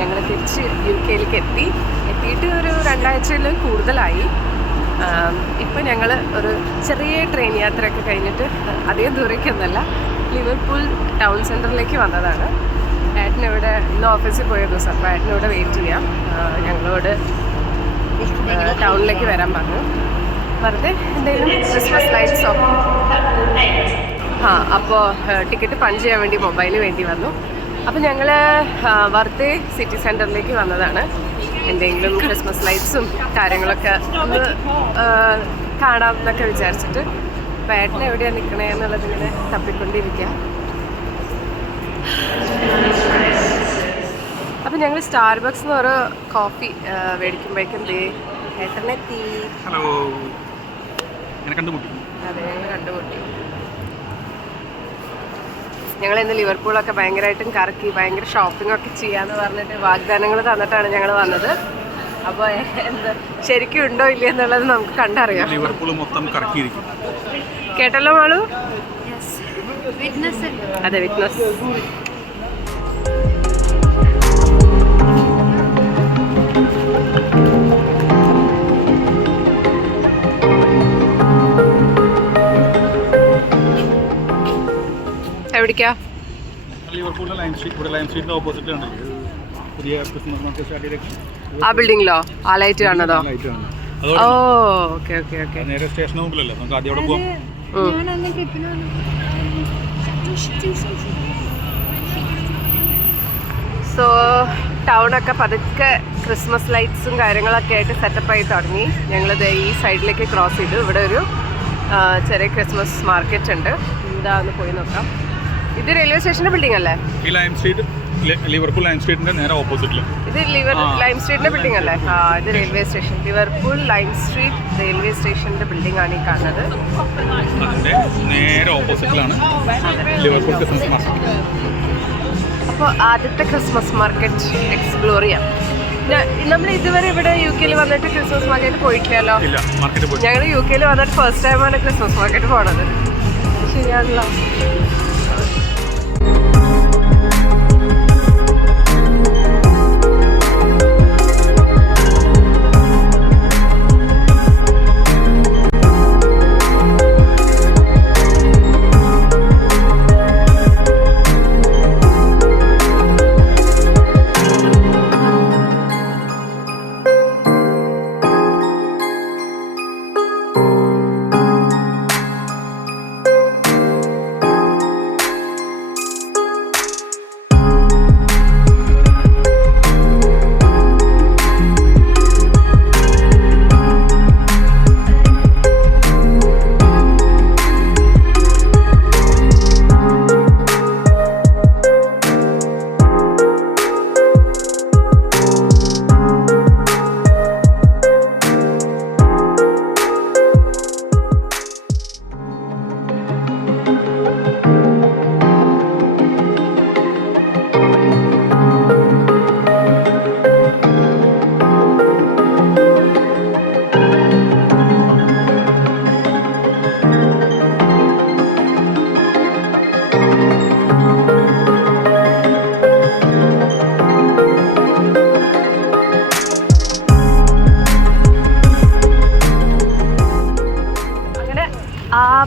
ഞങ്ങൾ തിരിച്ച് UK എത്തിയിട്ട് ഒരു 2 ആഴ്ചയിൽ കൂടുതലായി. ഇപ്പം ഞങ്ങൾ ഒരു ചെറിയ ട്രെയിൻ യാത്രയൊക്കെ കഴിഞ്ഞിട്ട് അധികം ദൂരേക്കൊന്നുമല്ല, ലിവർപൂൾ ടൗൺ സെൻറ്ററിലേക്ക് വന്നതാണ്. ഏട്ടനിവിടെ ഇന്ന് ഓഫീസിൽ പോയ ദിവസം, അപ്പോൾ ഏട്ടനിവിടെ വെയിറ്റ് ചെയ്യാം. ഞങ്ങളോട് ടൗണിലേക്ക് വരാൻ പറഞ്ഞു. വെറുതെ എന്തെങ്കിലും ക്രിസ്മസ് ലൈറ്റ്സോ അപ്പോൾ ടിക്കറ്റ് പഞ്ച് ചെയ്യാൻ വേണ്ടി മൊബൈൽ വേണ്ടി വന്നു. അപ്പോൾ ഞങ്ങൾ വെറുതെ സിറ്റി സെൻറ്ററിലേക്ക് വന്നതാണ്. എന്തെങ്കിലും ക്രിസ്മസ് ലൈറ്റ്സും കാര്യങ്ങളൊക്കെ ഒന്ന് കാണാം എന്നൊക്കെ വിചാരിച്ചിട്ട്. അപ്പോൾ ഏട്ടൻ എവിടെയാണ് നിൽക്കണേ എന്നുള്ളതിങ്ങനെ തപ്പിക്കൊണ്ടിരിക്കുക. അപ്പം ഞങ്ങൾ സ്റ്റാർബക്സ് എന്ന് ഒരു കോഫി മേടിക്കുമ്പോഴേക്കും ഏട്ടനെത്തി. ഹലോ, അതെ, കണ്ടുമുട്ടി. ഞങ്ങൾ ഇന്ന് ലിവർപൂളൊക്കെ ഭയങ്കരമായിട്ടും കറക്കി ഭയങ്കര ഷോപ്പിംഗ് ഒക്കെ ചെയ്യാന്ന് പറഞ്ഞിട്ട് വാഗ്ദാനങ്ങൾ തന്നിട്ടാണ് ഞങ്ങൾ വന്നത്. അപ്പോൾ എന്താ ശരിക്കും ഉണ്ടോ ഇല്ല എന്നുള്ളത് നമുക്ക് കണ്ടറിയാം. ലിവർപൂൾ മൊത്തം കറക്കിയിരിക്കും. കേട്ടല്ലോ മാളു? അതെ, വിറ്റ്നസ്. എവിടേക്കാ? ലിവർപൂളിലെ ലൈം സ്ട്രീറ്റിന്റെ ഓപ്പോസിറ്റ് ആണ് പുതിയ ക്രിസ്മസ് മാർക്കറ്റ് സ്റ്റാർട്ട് ചെയ്തേക്കുന്നത്. ആ ബിൽഡിങ്ങിലോ? ആ ലൈറ്റ് കാണുന്നതോ? ഓ, ഓക്കെ ഓക്കെ ഓക്കെ. നേരെ സ്റ്റേഷന് മുമ്പിലല്ലോ, നമുക്ക് ആദ്യം അവിടെ പോവാം. സോ ടൗണൊക്കെ പതുക്കെ ക്രിസ്മസ് ലൈറ്റ്സും കാര്യങ്ങളൊക്കെ ആയിട്ട് സെറ്റപ്പായി തുടങ്ങി. ഞങ്ങളിത് ഈ സൈഡിലേക്ക് ക്രോസ് ചെയ്തു. ഇവിടെ ഒരു ചെറിയ ക്രിസ്മസ് മാർക്കറ്റ് ഉണ്ട്. എന്താന്ന് പോയി നോക്കാം. ഇത് റെയിൽവേ സ്റ്റേഷന്റെ ബിൽഡിംഗ് അല്ലേ? ഈ ലൈം സ്ട്രീറ്റ് ലിവർപൂൾ ലൈം സ്ട്രീറ്റിന്റെ നേരെ ഓപ്പോസിറ്റില്. ഇത് ലൈം സ്ട്രീറ്റിന്റെ ബിൽഡിംഗ് അല്ലേ? ഇത് railway station, Liverpool lime street railway സ്റ്റേഷന്റെ ബിൽഡിംഗ് ആണ് ഈ കാണുന്നത്. അതിന്റെ നേരെ ഓപ്പോസിറ്റിലാണ് ലിവർപൂൾ ക്രിസ്മസ് മാർക്കറ്റ്. അപ്പോൾ ആദ്യത്തെ ക്രിസ്മസ് മാർക്കറ്റ് എക്സ്പ്ലോർ ചെയ്യാം. നമ്മൾ ഇതുവരെ ഇവിടെ UK വന്നിട്ട് ക്രിസ്മസ് മാർക്കറ്റ് പോയിട്ടില്ലല്ലോ. ഞങ്ങൾ UK വന്നിട്ട് ഫസ്റ്റ് ടൈമാണ് ക്രിസ്മസ് മാർക്കറ്റ് പോണത്. ശരിയാണല്ലോ.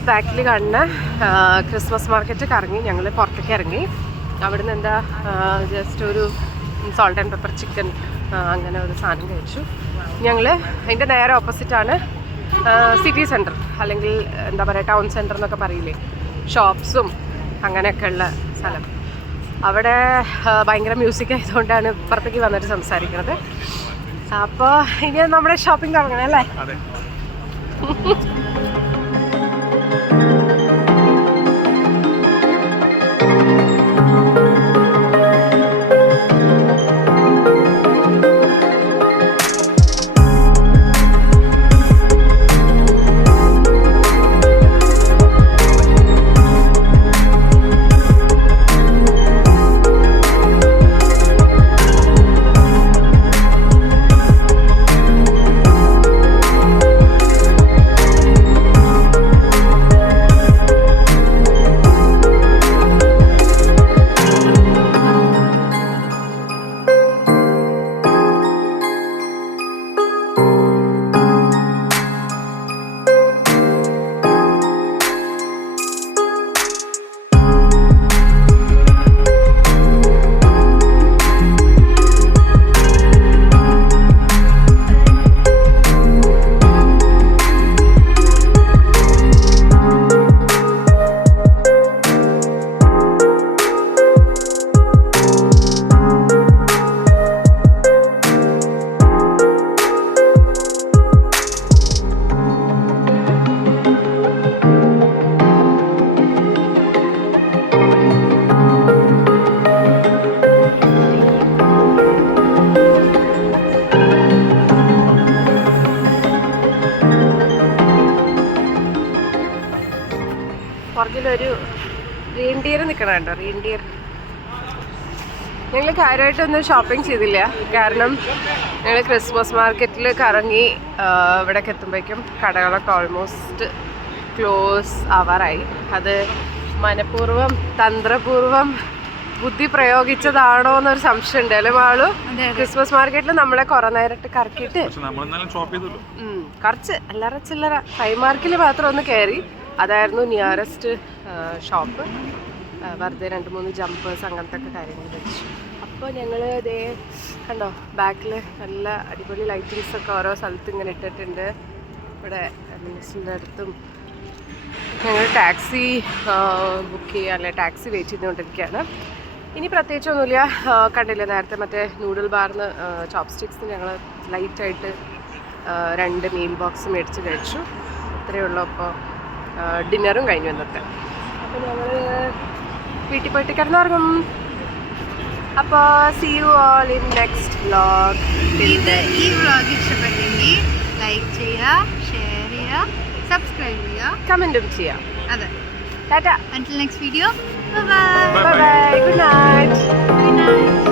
ബാക്കിൽ കാണുന്ന ക്രിസ്മസ് മാർക്കറ്റ് കറങ്ങി ഞങ്ങൾ പുറത്തേക്ക് ഇറങ്ങി. അവിടുന്ന് എന്താ ജസ്റ്റ് ഒരു സോൾട്ട് ആൻഡ് പെപ്പർ ചിക്കൻ അങ്ങനെ ഒരു സാധനം കഴിച്ചു. ഞങ്ങൾ അതിൻ്റെ നേരെ ഓപ്പോസിറ്റാണ് സിറ്റി സെൻറ്റർ, അല്ലെങ്കിൽ എന്താ പറയുക ടൗൺ സെൻറ്റർ എന്നൊക്കെ പറയില്ലേ, ഷോപ്സും അങ്ങനെയൊക്കെ ഉള്ള സ്ഥലം. അവിടെ ഭയങ്കര മ്യൂസിക് ആയതുകൊണ്ടാണ് പുറത്തേക്ക് വന്നിട്ട് സംസാരിക്കുന്നത്. അപ്പോൾ ഇനി നമ്മുടെ ഷോപ്പിംഗ് തുടങ്ങണം അല്ലേ? ഒരു റീൻഡിയർ നിൽക്കണം കേട്ടോ, റീൻഡിയർ. ഞങ്ങൾ കാര്യമായിട്ടൊന്നും ഷോപ്പിംഗ് ചെയ്തില്ല, കാരണം ഞങ്ങൾ ക്രിസ്മസ് മാർക്കറ്റിൽ കറങ്ങി ഇവിടേക്ക് എത്തുമ്പോഴേക്കും കടകളൊക്കെ ഓൾമോസ്റ്റ് ക്ലോസ് ആവാറായി. അത് മനഃപൂർവ്വം തന്ത്രപൂർവ്വം ബുദ്ധി പ്രയോഗിച്ചതാണോ എന്നൊരു സംശയമുണ്ട് അല്ലേ മാളു? ക്രിസ്മസ് മാർക്കറ്റിൽ നമ്മളെ കുറെ നേരിട്ട് കറക്കിയിട്ട് കുറച്ച് അല്ലറ ചില്ലറ കൈമാർക്കിൽ മാത്രം ഒന്ന് കയറി. അതായിരുന്നു നിയറസ്റ്റ് ഷോപ്പ്. വെറുതെ 2-3 ജമ്പേഴ്സ് അങ്ങനത്തെ ഒക്കെ കാര്യങ്ങൾ വെച്ചു. അപ്പോൾ ഞങ്ങൾ ഇതേ കണ്ടോ, ബാക്കിൽ നല്ല അടിപൊളി ലൈറ്റിങ്സ് ഒക്കെ ഓരോ സ്ഥലത്ത് ഇങ്ങനെ ഇട്ടിട്ടുണ്ട്. ഇവിടെ മിനിസിൻ്റെ അടുത്തും ഞങ്ങൾ ടാക്സി ബുക്ക് ചെയ്യുക, അല്ലെ ടാക്സി വെയിറ്റ് ചെയ്തുകൊണ്ടിരിക്കുകയാണ്. ഇനി പ്രത്യേകിച്ചൊന്നുമില്ല. കണ്ടില്ലേ നേരത്തെ മറ്റേ നൂഡിൽ ബാറിന് ചോപ്പ് സ്റ്റിക്സ് ഞങ്ങൾ ലൈറ്റായിട്ട് 2 മീൽ ബോക്സ് മേടിച്ച് കഴിച്ചു. അത്രയേ ഉള്ളൂ. അപ്പോൾ ഡിന്നറും കഴിഞ്ഞു ഇന്നത്തെ. അപ്പോൾ ഞങ്ങൾ വീട്ടിൽ പോയിട്ട് കിടന്നുറങ്ങും. അപ്പോൾ see you all in next vlog. ഈ വ്ലോഗ് ഇഷ്ടപ്പെട്ടെങ്കിൽ ലൈക്ക് ചെയ്യുക, ഷെയർ ചെയ്യുക, സബ്സ്ക്രൈബ് ചെയ്യുക, കമൻറ്റും ചെയ്യാം. അതെ. Tata. Until next video. Bye bye bye. Good night. Good night.